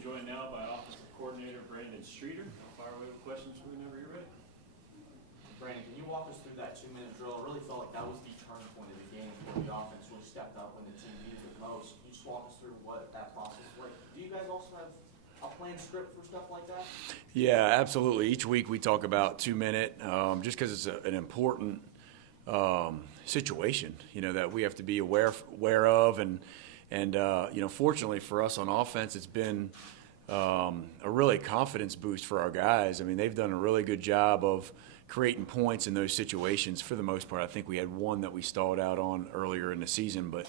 joined now by Offensive Coordinator Brandon Streeter. Fire away with questions whenever you're ready. Brandon, can you walk us through that 2-minute drill? It really felt like that was the turning point of the game where the offense really stepped up when the team needed it most. Can you just walk us through what that process was like? Do you guys also have a planned script for stuff like that? Yeah, absolutely. Each week we talk about 2-minute, just because it's an important situation, that we have to be aware of, and fortunately for us on offense, it's been a really confidence boost for our guys. I mean, they've done a really good job of creating points in those situations for the most part. I think we had one that we stalled out on earlier in the season, but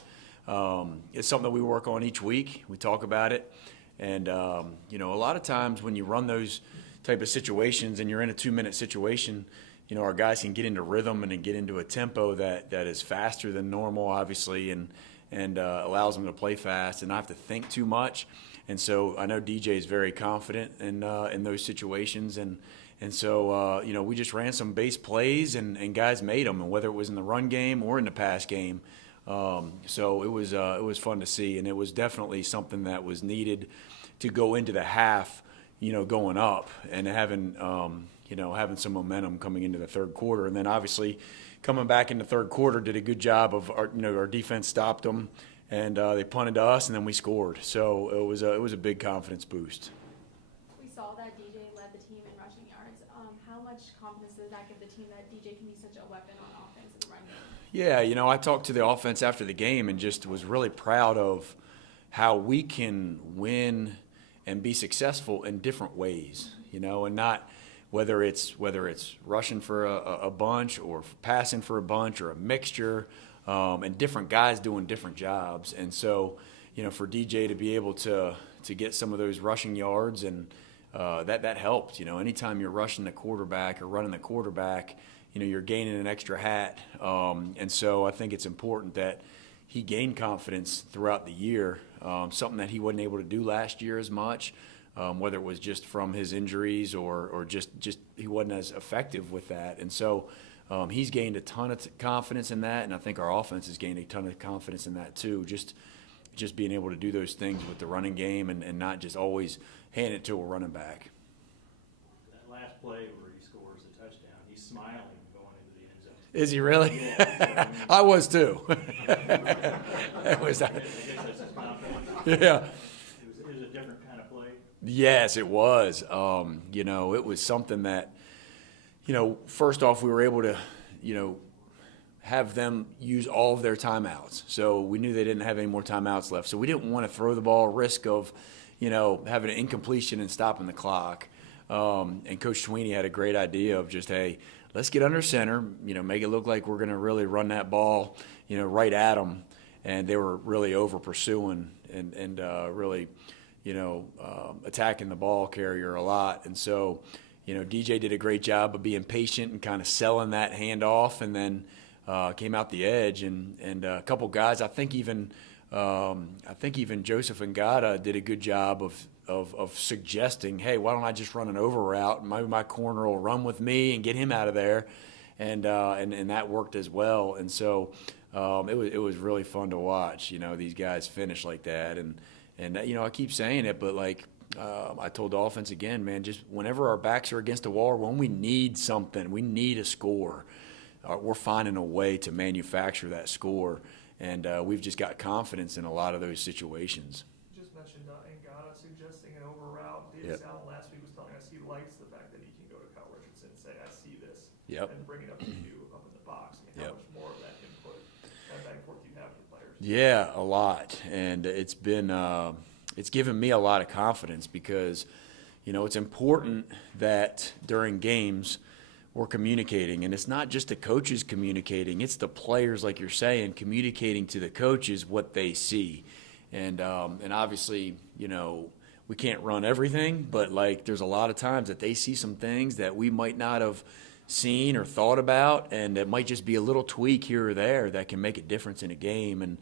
it's something that we work on each week. We talk about it, and a lot of times when you run those type of situations and you're in a 2-minute situation, our guys can get into rhythm and get into a tempo that is faster than normal, obviously, and allows them to play fast and not have to think too much. And so I know DJ is very confident in those situations, and so we just ran some base plays and guys made them, and whether it was in the run game or in the pass game. So it was fun to see, and it was definitely something that was needed to go into the half, going up and having some momentum coming into the third quarter, and then obviously coming back in the third quarter did a good job of our defense stopped them, and they punted to us, and then we scored. So it was a big confidence boost. We saw that DJ led the team in rushing yards. How much confidence does that give the team that DJ can be such a weapon on offense in the run game? Yeah, I talked to the offense after the game and just was really proud of how we can win and be successful in different ways, and not whether it's rushing for a bunch or passing for a bunch or a mixture, and different guys doing different jobs. And so, for DJ to be able to get some of those rushing yards, and that helped. Anytime you're rushing the quarterback or running the quarterback, you're gaining an extra hat. And so I think it's important that he gained confidence throughout the year, something that he wasn't able to do last year as much, whether it was just from his injuries or just he wasn't as effective with that. And so he's gained a ton of confidence in that, and I think our offense has gained a ton of confidence in that too, just being able to do those things with the running game and not just always hand it to a running back. That last play where he scores a touchdown, he's smiling going into the end zone. Is he really? Yeah. I was too. It was that. Yeah. It was a different kind of play. Yes, it was. It was something that, first off, we were able to, have them use all of their timeouts. So we knew they didn't have any more timeouts left. So we didn't want to throw the ball, risk of, having an incompletion and stopping the clock. And Coach Sweeney had a great idea of just, hey, let's get under center, make it look like we're going to really run that ball, right at them. And they were really over pursuing and really, attacking the ball carrier a lot. And so, DJ did a great job of being patient and kind of selling that handoff, and then came out the edge. And a couple guys, I think even Joseph Ngata did a good job of suggesting, hey, why don't I just run an over route? Maybe my corner will run with me and get him out of there. And that worked as well. And so it was really fun to watch, these guys finish like that. And I keep saying it, but I told the offense again, man, just whenever our backs are against the wall, when we need something, we need a score, we're finding a way to manufacture that score. And we've just got confidence in a lot of those situations. You just mentioned Ngata suggesting an over route. Davis Allen last week was telling us he likes the fact that he can go to Kyle Richardson and say, I see this, and bring it up to you up in the box. How much more of that input, that back and forth you have with players? Yeah, a lot. And it's been it's given me a lot of confidence because, it's important that during games we're communicating. And it's not just the coaches communicating, it's the players, like you're saying, communicating to the coaches what they see. And obviously, we can't run everything, but there's a lot of times that they see some things that we might not have seen or thought about, and it might just be a little tweak here or there that can make a difference in a game.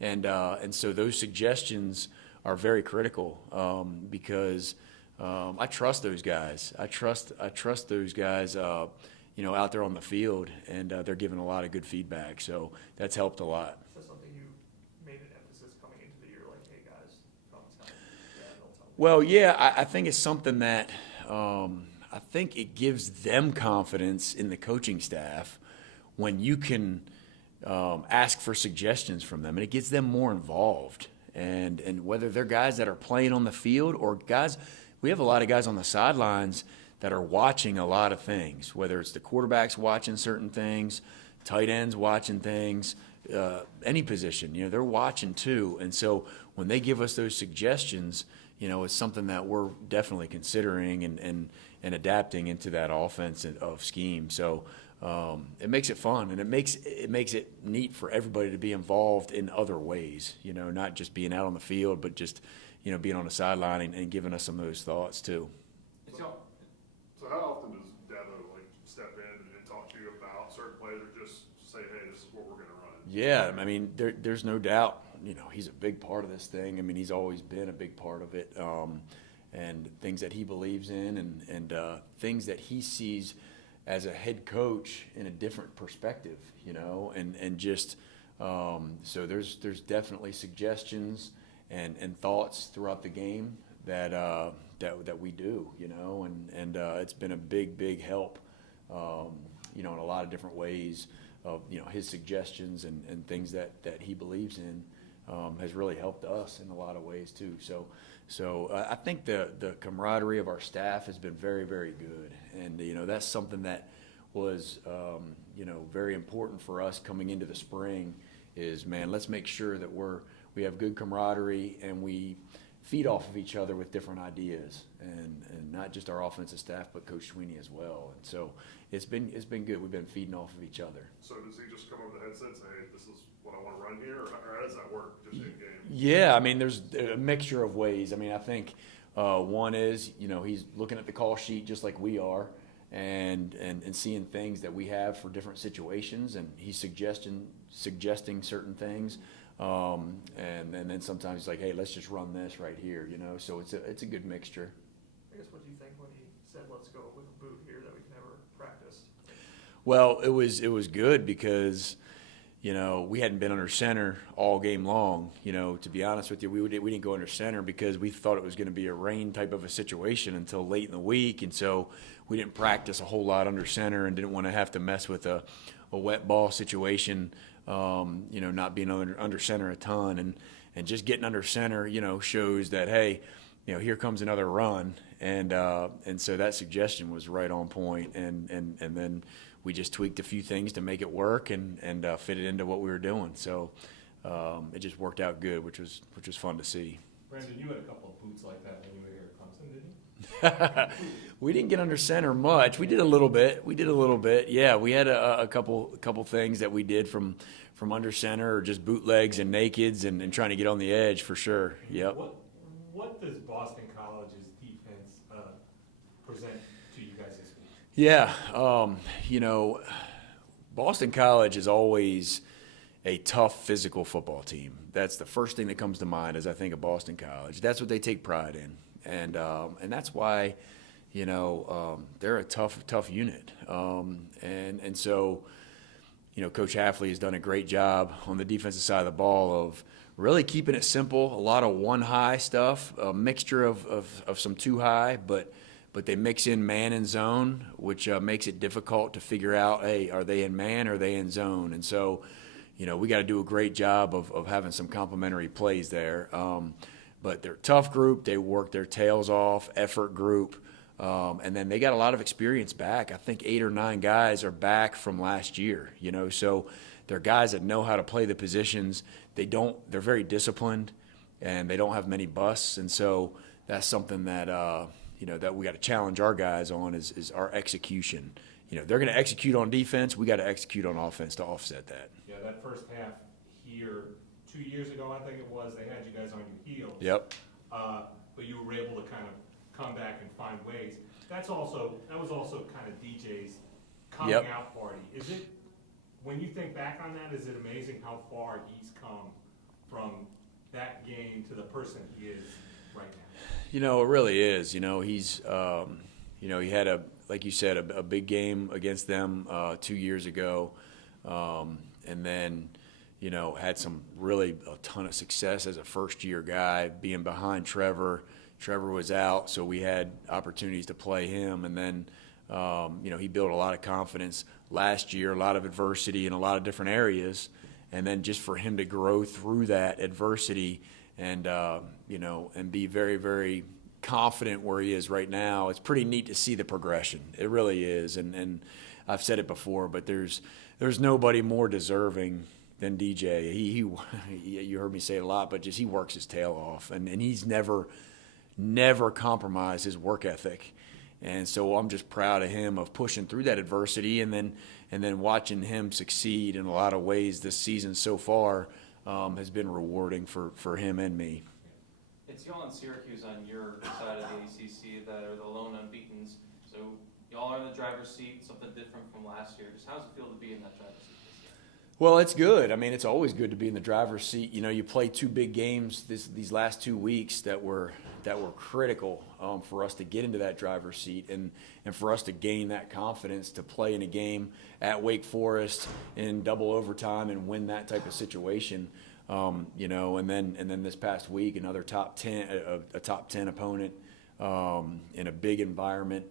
And so those suggestions are very critical because I trust those guys. I trust those guys, out there on the field, and they're giving a lot of good feedback. So that's helped a lot. Is that something you made an emphasis coming into the year, like, hey guys, if I'm telling you that, don't tell me Well, yeah, I think it's something that I think it gives them confidence in the coaching staff when you can ask for suggestions from them, and it gets them more involved. And whether they're guys that are playing on the field or guys, we have a lot of guys on the sidelines that are watching a lot of things, whether it's the quarterbacks watching certain things, tight ends watching things, any position, they're watching too. And so when they give us those suggestions, it's something that we're definitely considering and adapting into that offense of scheme. So it makes it fun, and it makes it neat for everybody to be involved in other ways, not just being out on the field, but just, being on the sideline and giving us some of those thoughts too. So how often does Dabo step in and talk to you about certain plays, or just say, hey, this is what we're going to run? Yeah, I mean, there's no doubt, he's a big part of this thing. I mean, he's always been a big part of it, and things that he believes in and things that he sees as a head coach in a different perspective, and just so there's definitely suggestions and thoughts throughout the game that we do, and it's been a big help, in a lot of different ways of, his suggestions and things that he believes in has really helped us in a lot of ways too. So I think the camaraderie of our staff has been very, very good, and that's something that was very important for us coming into the spring. Is, man, let's make sure that we have good camaraderie and we feed off of each other with different ideas, and not just our offensive staff, but Coach Sweeney as well. And so it's been good. We've been feeding off of each other. So does he just come over the headset and say, hey, this is what I want to run here, or how does that work just in game? Yeah, I mean, there's a mixture of ways. I mean, I think one is, he's looking at the call sheet just like we are, and seeing things that we have for different situations, and he's suggesting certain things. And then sometimes he's like, hey, let's just run this right here, so it's a good mixture. I guess, what do you think when he said, let's go with a boot here that we never practiced? Well, it was good because, we hadn't been under center all game long. To be honest with you, we didn't go under center because we thought it was going to be a rain type of a situation until late in the week, and so we didn't practice a whole lot under center and didn't want to have to mess with a wet ball situation. Not being under center a ton, and just getting under center, shows that, hey, here comes another run, and so that suggestion was right on point, and then we just tweaked a few things to make it work and fit it into what we were doing. So it just worked out good, which was fun to see. Brandon, you had a couple of boots like that when you were here at Clemson, didn't you? We didn't get under center much. We did a little bit. Yeah, we had a couple things that we did from under center, or just bootlegs and nakeds and trying to get on the edge for sure. Yep. What does Boston College's defense present to you guys this week? Yeah, Boston College is always a tough physical football team. That's the first thing that comes to mind as I think of Boston College. That's what they take pride in, and that's why, they're a tough unit, and so. Coach Hafley has done a great job on the defensive side of the ball of really keeping it simple, a lot of one high stuff, a mixture of some two high, but they mix in man and zone, which makes it difficult to figure out, hey, are they in man or are they in zone? And so, we got to do a great job of having some complementary plays there. But they're a tough group. They work their tails off, effort group. And then they got a lot of experience back. I think 8 or 9 guys are back from last year, so they're guys that know how to play the positions. They're very disciplined, and they don't have many busts. And so that's something that, that we got to challenge our guys on is our execution. They're going to execute on defense. We got to execute on offense to offset that. Yeah, that first half here 2 years ago, I think it was, they had you guys on your heels. Yep. But you were able to kind of come back and find ways. That was also kind of DJ's coming out party. Is it, when you think back on that, is it amazing how far he's come from that game to the person he is right now? It really is. He's, he had like you said, a big game against them 2 years ago, and then, had a ton of success as a first-year guy, being behind Trevor Trevor was out, so we had opportunities to play him. And then, he built a lot of confidence last year, a lot of adversity in a lot of different areas. And then just for him to grow through that adversity and, and be very, very confident where he is right now, it's pretty neat to see the progression. It really is. And I've said it before, but there's nobody more deserving than DJ. He you heard me say it a lot, but just he works his tail off, and he's never compromised his work ethic. And so I'm just proud of him of pushing through that adversity and then watching him succeed in a lot of ways this season so far has been rewarding for him and me. It's y'all and Syracuse on your side of the ACC that are the lone unbeatens. So y'all are in the driver's seat, something different from last year. Just how does it feel to be in that driver's seat this year? Well, it's good. I mean, it's always good to be in the driver's seat. You play 2 big games these last 2 weeks that were critical for us to get into that driver's seat and for us to gain that confidence to play in a game at Wake Forest in double overtime and win that type of situation. And then this past week, another top 10 opponent in a big environment.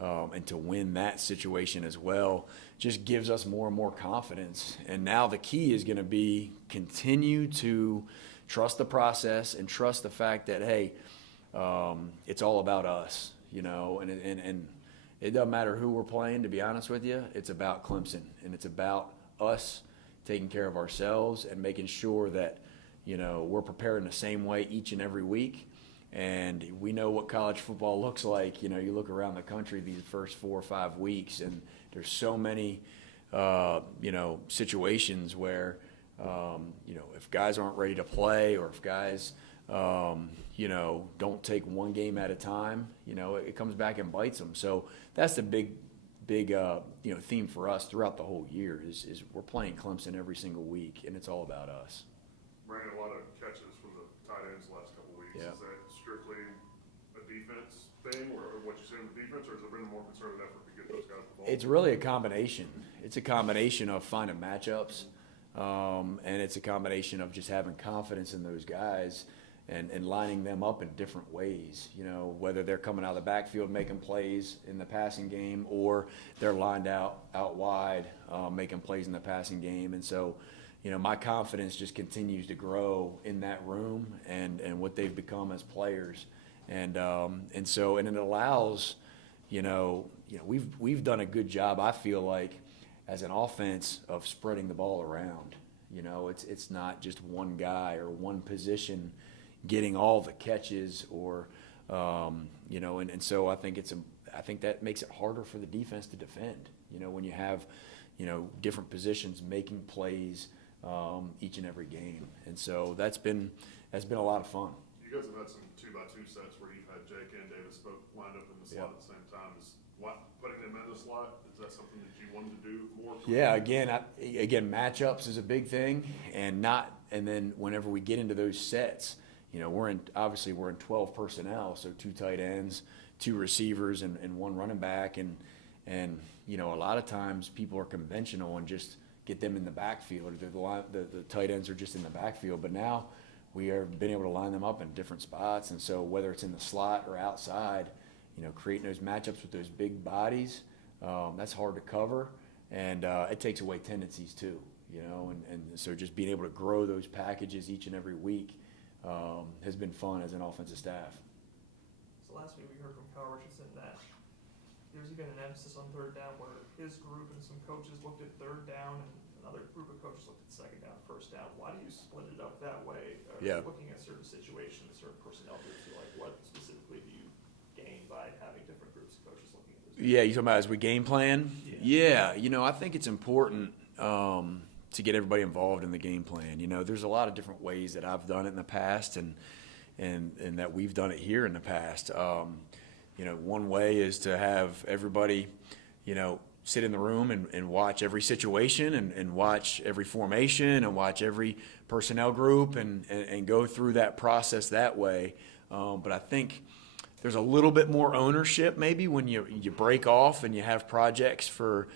And to win that situation as well just gives us more and more confidence. And now the key is going to be continue to trust the process and trust the fact that, hey, it's all about us, and it doesn't matter who we're playing, to be honest with you. It's about Clemson, and it's about us taking care of ourselves and making sure that, we're prepared in the same way each and every week. And we know what college football looks like. You look around the country these first 4 or 5 weeks, and there's so many, situations where, if guys aren't ready to play or if guys, don't take one game at a time, it comes back and bites them. So that's the big theme for us throughout the whole year is we're playing Clemson every single week, and it's all about us. Ran a lot of catches from the tight ends the last couple of weeks. Yeah. Is that strictly a defense thing, or what you say in the defense, or has there been a more concerted effort to get those guys the ball? It's really a combination. It's a combination of finding matchups, and it's a combination of just having confidence in those guys and lining them up in different ways. Whether they're coming out of the backfield making plays in the passing game or they're lined out wide making plays in the passing game. And so, my confidence just continues to grow in that room and what they've become as players. And it allows, we've done a good job, I feel like, as an offense of spreading the ball around. It's not just one guy or one position getting all the catches or, and so I think I think that makes it harder for the defense to defend, when you have, different positions making plays each and every game. And so that's been a lot of fun. You guys have had some 2-by-2 sets where you've had Jake and Davis both lined up in the slot at the same time. Is putting them in the slot, is that something that you wanted to do more? Yeah, again, matchups is a big thing, and then whenever we get into those sets, we're in 12 personnel, so 2 tight ends, 2 receivers, and 1 running back, and a lot of times people are conventional and just get them in the backfield. The tight ends are just in the backfield, but now we have been able to line them up in different spots, and so whether it's in the slot or outside, creating those matchups with those big bodies, that's hard to cover, and it takes away tendencies too, and so just being able to grow those packages each and every week has been fun as an offensive staff. So last week we heard from Kyle Richardson that there's even an emphasis on third down where his group and some coaches looked at third down and another group of coaches looked at second down, first down. Why do you split it up that way? Looking at certain situations, certain personnel groups, what specifically do you gain by having different groups of coaches looking at those? Yeah, you talking about as we game plan? Yeah, I think it's important to get everybody involved in the game plan. There's a lot of different ways that I've done it in the past and that we've done it here in the past. One way is to have everybody, sit in the room and watch every situation and watch every formation and watch every personnel group and go through that process that way. But I think there's a little bit more ownership maybe when you break off and you have projects for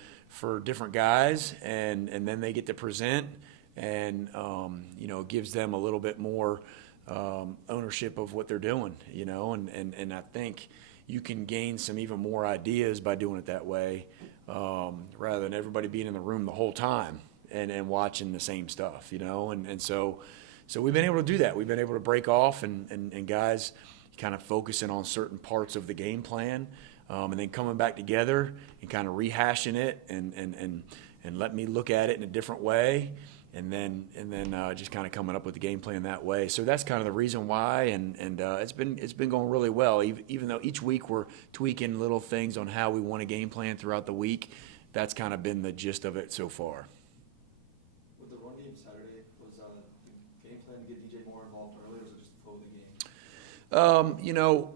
different guys and then they get to present and, it gives them a little bit more ownership of what they're doing, you know, and I think you can gain some even more ideas by doing it that way, rather than everybody being in the room the whole time and watching the same stuff, you know, and so we've been able to do that. We've been able to break off and guys kind of focusing on certain parts of the game plan, and then coming back together and kind of rehashing it and let me look at it in a different way. And then just kind of coming up with the game plan that way. So that's kind of the reason why, and it's been going really well. Even though each week we're tweaking little things on how we want a game plan throughout the week, that's kind of been the gist of it so far. With the run game Saturday, was the game plan to get DJ more involved early, or was it just the flow of the game? You know,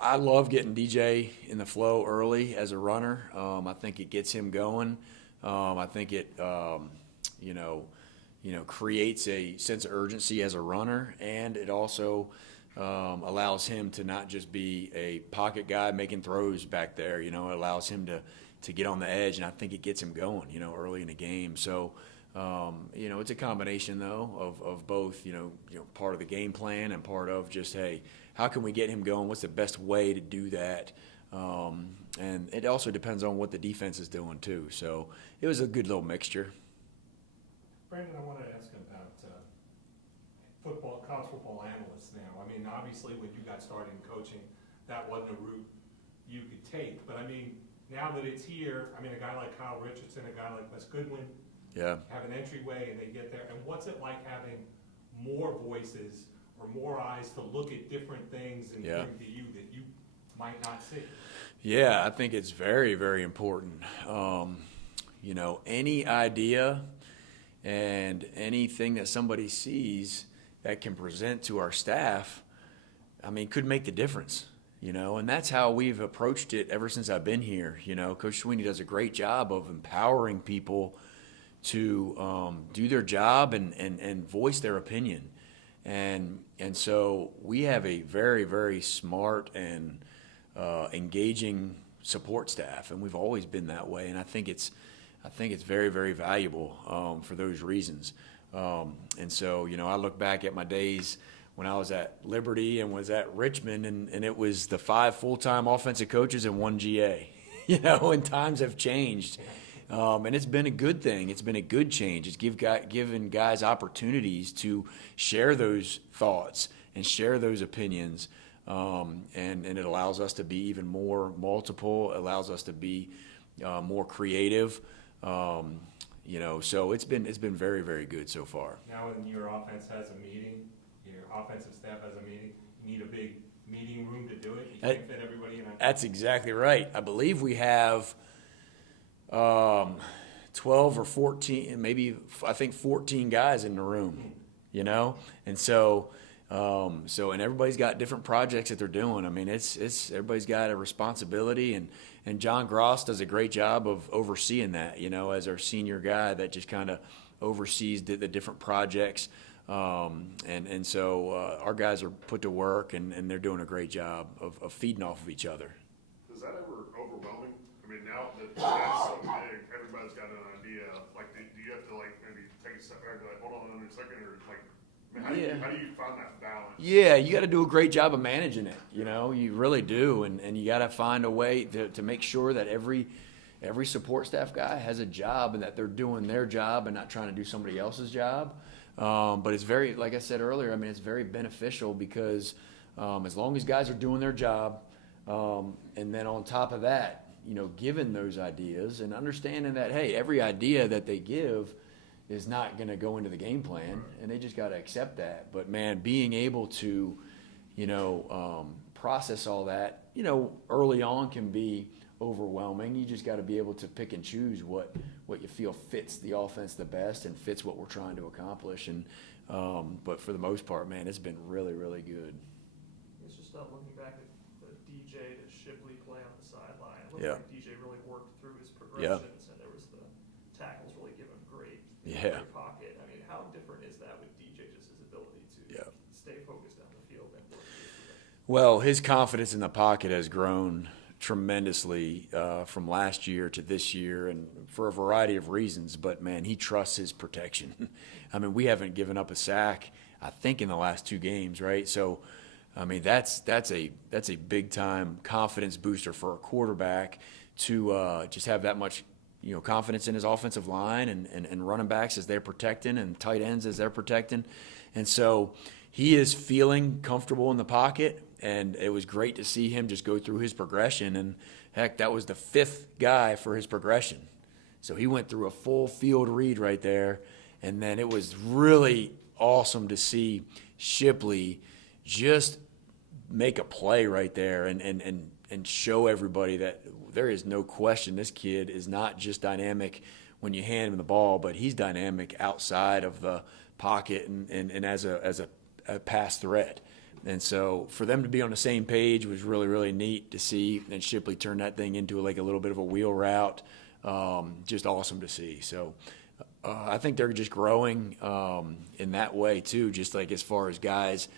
I love getting DJ in the flow early as a runner. I think it gets him going. I think it, creates a sense of urgency as a runner, and it also allows him to not just be a pocket guy making throws back there. You know, it allows him to get on the edge, and I think it gets him going, you know, early in the game. So, it's a combination, though, of both, part of the game plan and part of just, hey, how can we get him going? What's the best way to do that? And it also depends on what the defense is doing, too. So it was a good little mixture. Brandon, I want to ask about college football analysts now. I mean, obviously, when you got started in coaching, that wasn't a route you could take. But, I mean, now that it's here, I mean, a guy like Kyle Richardson, a guy like Wes Goodwin, have an entryway and they get there. And what's it like having more voices or more eyes to look at different things and bring to you that you might not see? Yeah, I think it's very, very important. Any idea and anything that somebody sees that can present to our staff, I mean, could make the difference, and that's how we've approached it ever since I've been here. Coach Sweeney does a great job of empowering people to do their job and voice their opinion. And so we have a very, very smart and engaging support staff, and we've always been that way. And I think it's very, very valuable for those reasons. And so, I look back at my days when I was at Liberty and was at Richmond, and it was the 5 full-time offensive coaches and 1 GA, and times have changed. And it's been a good thing. It's been a good change. It's given guys opportunities to share those thoughts and share those opinions. And it allows us to be even more multiple, allows us to be more creative. So it's been very, very good so far. Now when your offense has a meeting, your offensive staff has a meeting, you need a big meeting room to do it? You can't fit everybody in. That's exactly right. I believe we have 12 or 14, maybe I think 14 guys in the room, and so and everybody's got different projects that they're doing. I mean, it's everybody's got a responsibility, and John Gross does a great job of overseeing that, as our senior guy that just kind of oversees the different projects. And so our guys are put to work, and they're doing a great job of feeding off of each other. Is that ever overwhelming? I mean, now that that's so big, everybody's got an idea. Like, do you have to maybe take a step back and hold on another second, or how do you find that balance? Yeah, you got to do a great job of managing it. You really do, and you got to find a way to make sure that every support staff guy has a job and that they're doing their job and not trying to do somebody else's job. But it's very, like I said earlier, I mean, it's very beneficial because as long as guys are doing their job, and then on top of that, giving those ideas and understanding that, hey, every idea that they give is not going to go into the game plan, and they just got to accept that. But man, being able to, process all that, early on can be overwhelming. You just got to be able to pick and choose what you feel fits the offense the best and fits what we're trying to accomplish. And but for the most part, man, it's been really, really good. It's just looking back at the DJ to Shipley play on the sideline. It looked like DJ really worked through his progressions, and there was the tackles really give him great pocket. I mean, how different is that with DJ, just his ability to stay focused down the field and work through his progression? Well, his confidence in the pocket has grown tremendously from last year to this year, and for a variety of reasons. But man, he trusts his protection. I mean, we haven't given up a sack. I think, in the last 2 games, right? So, I mean, that's a big time confidence booster for a quarterback to just have that much, confidence in his offensive line and running backs as they're protecting and tight ends as they're protecting. And so he is feeling comfortable in the pocket, and it was great to see him just go through his progression. And heck, that was the 5th guy for his progression. So he went through a full field read right there. And then it was really awesome to see Shipley just make a play right there and show everybody that there is no question this kid is not just dynamic when you hand him the ball, but he's dynamic outside of the pocket and as a pass threat. And so for them to be on the same page was really, really neat to see. And Shipley turned that thing into like a little bit of a wheel route. Just awesome to see. So I think they're just growing in that way too, just like as far as guys,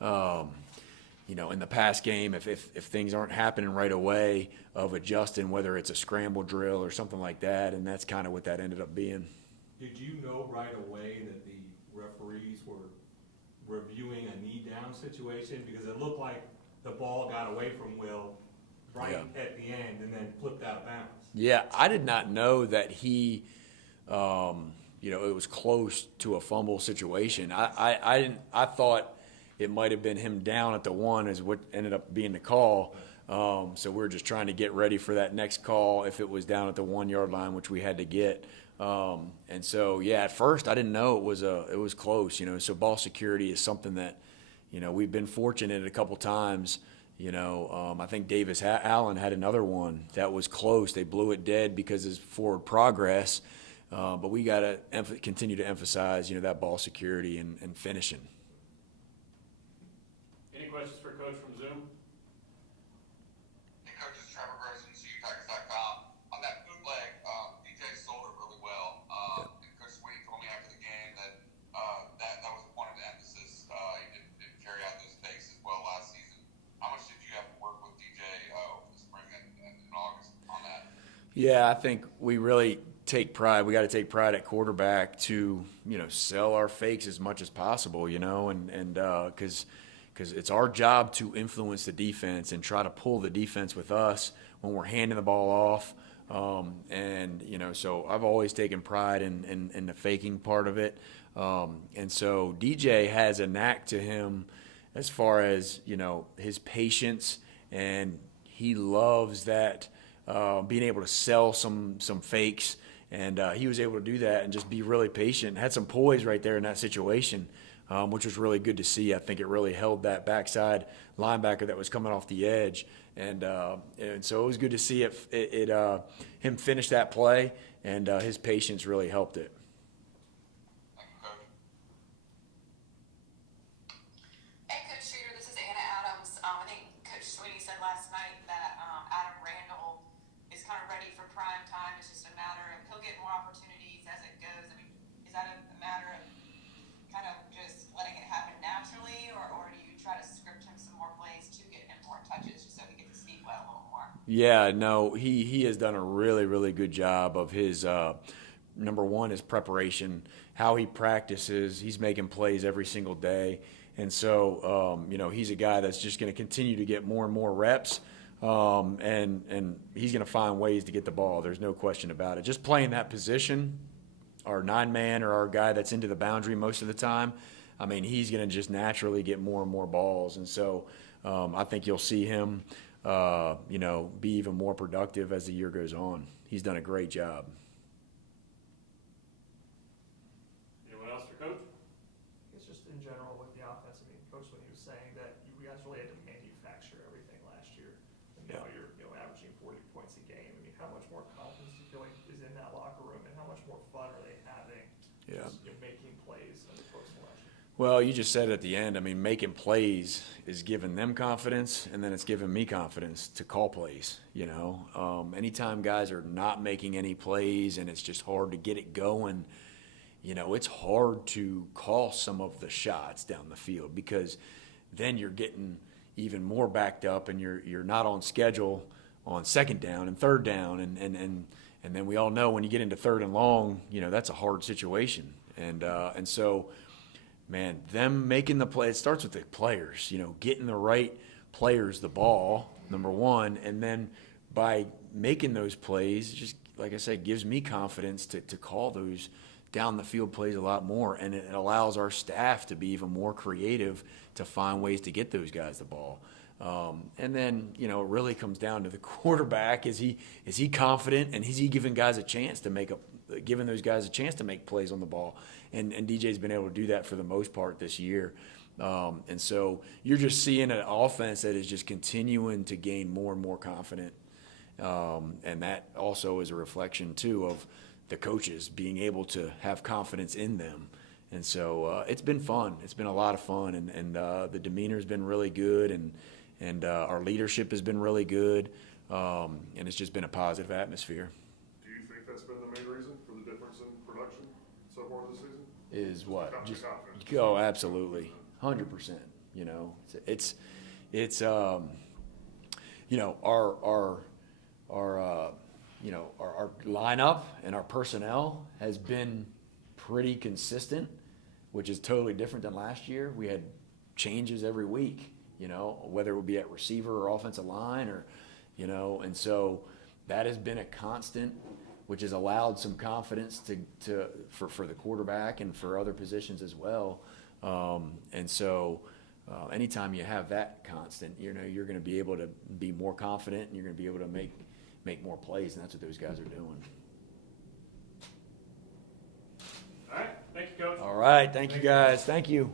in the pass game, if things aren't happening right away, of adjusting, whether it's a scramble drill or something like that, and that's kind of what that ended up being. Did you know right away that the referees were reviewing a knee down situation? Because it looked like the ball got away from Will at the end and then flipped out of bounds. Yeah, I did not know that he, it was close to a fumble situation. I didn't. I thought it might have been him down at the 1 is what ended up being the call. So we're just trying to get ready for that next call if it was down at the 1 yard line, which we had to get. And so, at first I didn't know it was close, so ball security is something that, we've been fortunate a couple times. I think Davis Allen had another one that was close. They blew it dead because of forward progress. But we got to continue to emphasize, that ball security and finishing. Any questions for Coach from Zoom? Hey, Coach, it's Trevor Gross from CUTigers.com. On that bootleg, DJ sold it really well. And Coach Sweeney told me after the game that that was a point of emphasis. He didn't carry out those fakes as well last season. How much did you have to work with DJ over the spring and in August on that? Yeah, I think we really take pride. We got to take pride at quarterback to, sell our fakes as much as possible, and because it's our job to influence the defense and try to pull the defense with us when we're handing the ball off. So I've always taken pride in the faking part of it. And so DJ has a knack to him as far as, his patience, and he loves that, being able to sell some fakes. And he was able to do that and just be really patient. Had some poise right there in that situation, which was really good to see. I think it really held that backside linebacker that was coming off the edge. And so it was good to see him finish that play, and his patience really helped it. Thank you, Coach. Hey, Coach Streeter, this is Anna Adams. I think Coach Sweeney said last night that Adam Randall is kind of ready for prime time. It's just a matter of he'll get more opportunities as it goes. I mean, is that a matter of kind of just letting it happen naturally, or do you try to script him some more plays to get him more touches just so he gets to speak well a little more? Yeah, no, he has done a really, really good job of his number one, his preparation, how he practices. He's making plays every single day. And so, he's a guy that's just going to continue to get more and more reps. And he's going to find ways to get the ball. There's no question about it. Just playing that position, our 9-man or our guy that's into the boundary most of the time, I mean, he's going to just naturally get more and more balls. And so I think you'll see him, be even more productive as the year goes on. He's done a great job. Anyone else for Coach? It's just in general with the offense. I mean, Coach, when he was saying that you guys really had to manufacture everything last year, and now you're averaging 40 points a game. I mean, how much more confidence do you feel like is in that locker room, and how much more fun are they having? Yeah. Just, making plays as opposed to last year? Well, you just said at the end, I mean, making plays is giving them confidence, and then it's giving me confidence to call plays, Anytime guys are not making any plays and it's just hard to get it going, it's hard to call some of the shots down the field, because then you're getting even more backed up, and you're not on schedule on second down and third down, and then we all know when you get into third and long, that's a hard situation. And so man, them making the play, it starts with the players, getting the right players the ball, number one, and then by making those plays, just like I said, gives me confidence to call those down the field plays a lot more, and it allows our staff to be even more creative to find ways to get those guys the ball. And then, it really comes down to the quarterback. Is he confident, and is he giving guys a chance to giving those guys a chance to make plays on the ball? And DJ's been able to do that for the most part this year. And so you're just seeing an offense that is just continuing to gain more and more confident. And that also is a reflection, too, of the coaches being able to have confidence in them. And so it's been fun. It's been a lot of fun. And the demeanor's been really good. And our leadership has been really good. And it's just been a positive atmosphere. Do you think that's been the main reason for the difference in production so far this season? Is what? Just confidence. go, absolutely. 100%. It's our lineup and our personnel has been pretty consistent, which is totally different than last year. We had changes every week, whether it would be at receiver or offensive line and so that has been a constant, which has allowed some confidence for the quarterback and for other positions as well. And so anytime you have that constant, you're going to be able to be more confident, and you're going to be able to make more plays, and that's what those guys are doing. All right, thank you, Coach. All right, thank you guys. Thank you.